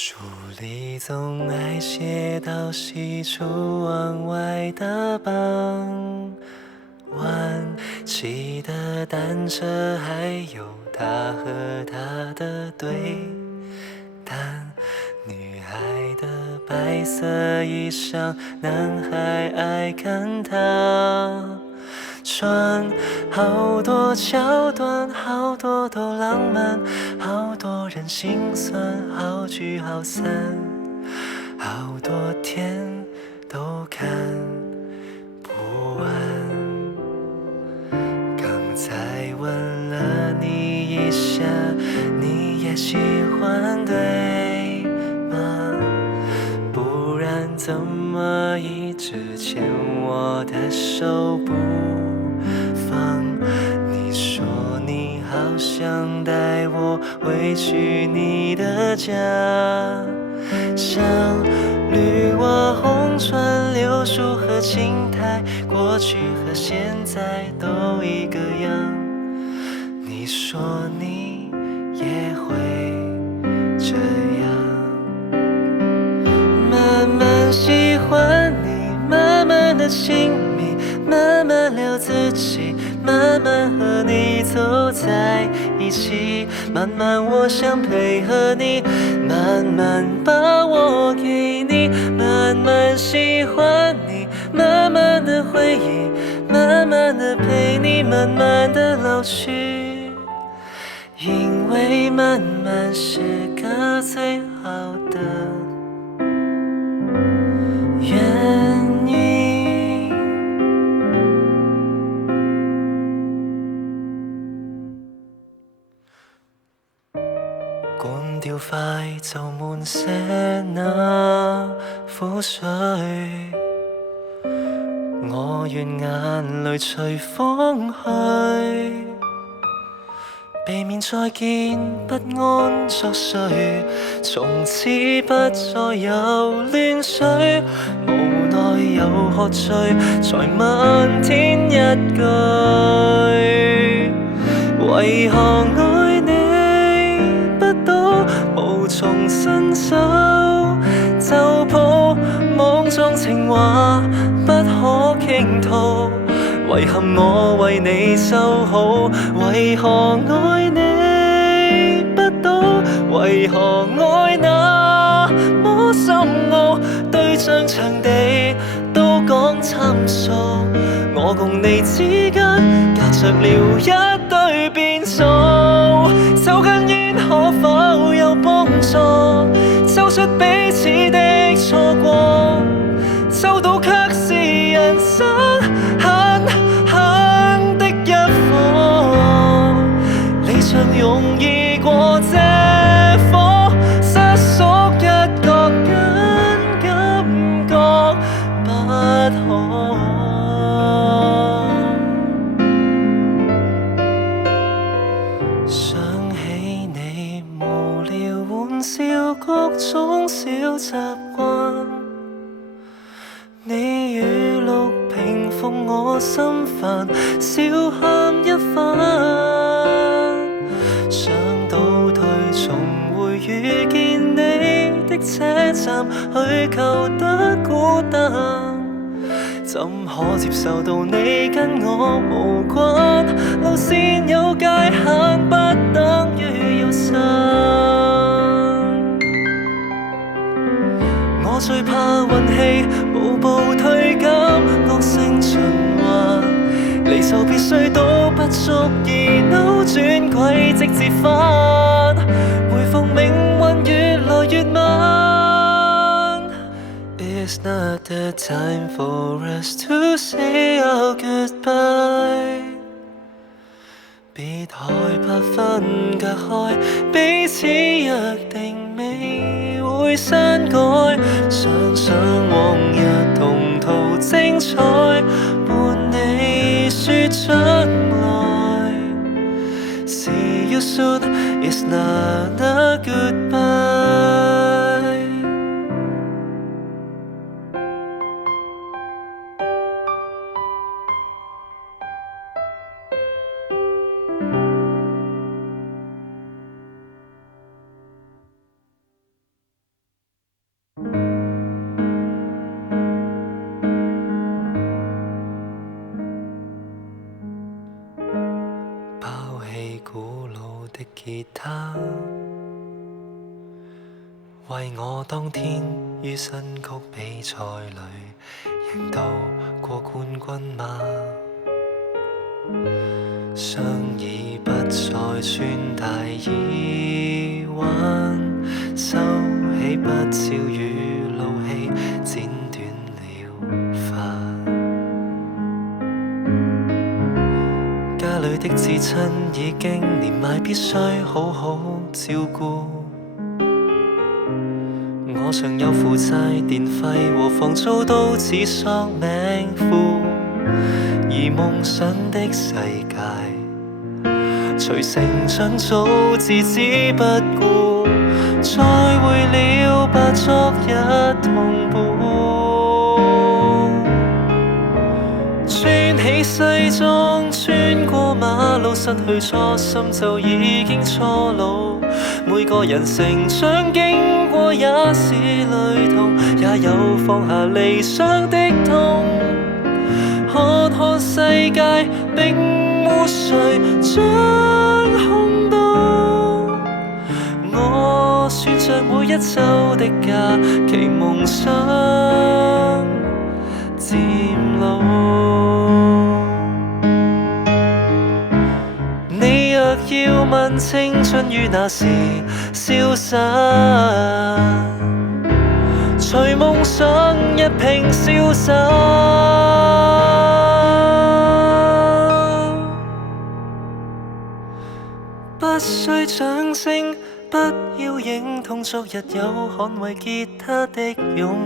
书里总爱写到西出望外的傍晚，骑的单车，还有他和他的对谈。女孩的白色衣裳，男孩爱看她穿。好多桥段，好多都浪漫，好多人心酸，好聚好散，好多天都看不完。刚才问了你一下，你也喜欢对吗？不然怎么一直牵我的手不放？你说你好想带我回去你的家，像绿瓦红砖、柳树和青苔，过去和现在都一个样。你说你也会这样，慢慢喜欢你，慢慢的亲密，慢慢聊自己，慢慢和你走在一起，慢慢我想配合你，慢慢把我给你，慢慢喜欢你，慢慢的回忆，慢慢的陪你，慢慢的老去，因为慢慢是个最好的原因。罐掉快就滿瀉那苦水，我願眼淚隨風去，避免再見不安作祟，從此不再有亂水，無奈又喝醉，才問天一句，為何愛你不到，無從伸手就抱，莽撞情話不可傾吐，遺憾我為你修好，為何愛你不到，為何愛那麼深奧，對象場地都講參數，我共你之間隔着了一堆變數，抽根煙可否有幫助，抽出彼此的錯過，抽到卻是人生狠狠的一課，離場容易過這火，失縮一角跟感覺不可。想起你無聊玩笑各種小習慣，你語錄平復我心煩，笑喊一番。想倒退重回遇見你的車站，虛構得孤單，怎可接受到你跟我無關？路線有界限，不等於要散。我最怕運氣步步退減，惡性循環，離愁別緒都不足以扭轉軌跡折返，回復命運越來越慢。It's not the time for us to say our goodbye， 別害怕分隔開，彼此約定未會刪改，想想往日同途精彩，伴你說將來。See you soon, it's not a goodbye。當天於新曲比賽裏贏到過冠軍嗎？相已不再穿戴耳環，收起不笑與怒氣，剪短了髮。家裏的至親已經年邁，必須好好照顧。我尚有負債，電費和房租都只索命付，而夢想的世界隨成長早置之不顧，再會了吧昨日同伴。穿起西裝穿過馬路，失去初心就已經初老。每個人成長經過也是雷同，也有放下理想的痛。看看世界並沒誰掌控到，我算着每一週的假期，夢想漸老。你若要問青春於那時消散，隨夢想一併瀟灑。不需掌聲，不要認同昨日有捍衛吉他的勇。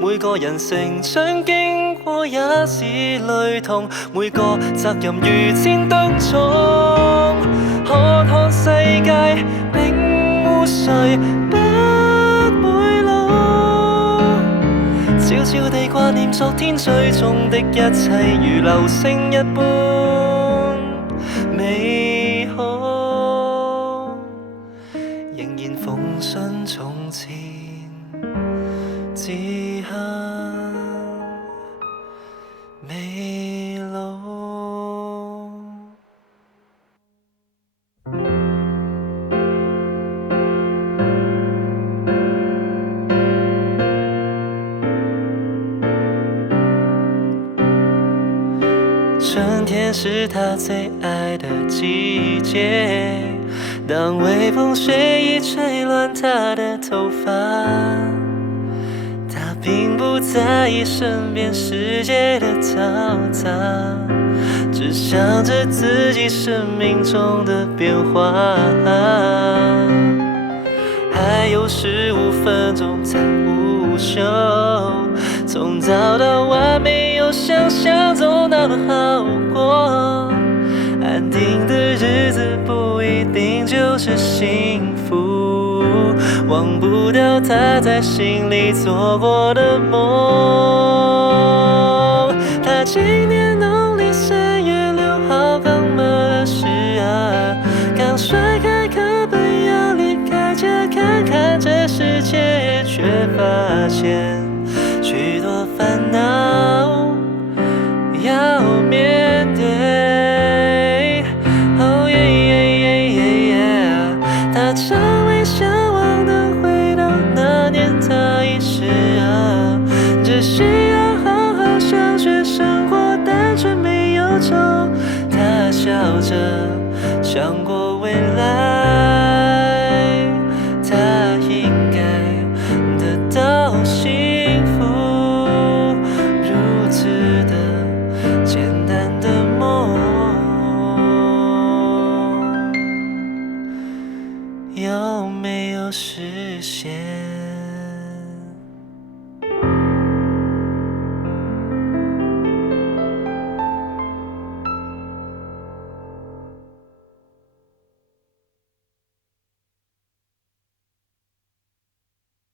每個人成長經過也是雷同，每個責任如千噸重。看看世界並沒誰不會老，悄悄地掛念昨天追蹤的一切，如流星一般美好，仍然奉信從前自行未老。春天是他最愛的季節，當微風隨意吹亂他的頭髮，他並不在意身邊世界的嘈雜，只想着自己生命中的變化。還有15分鐘才午休，從早到晚沒有想象中那麼好過，安定的日子不一定就是幸福，忘不掉他在心裡做過的夢。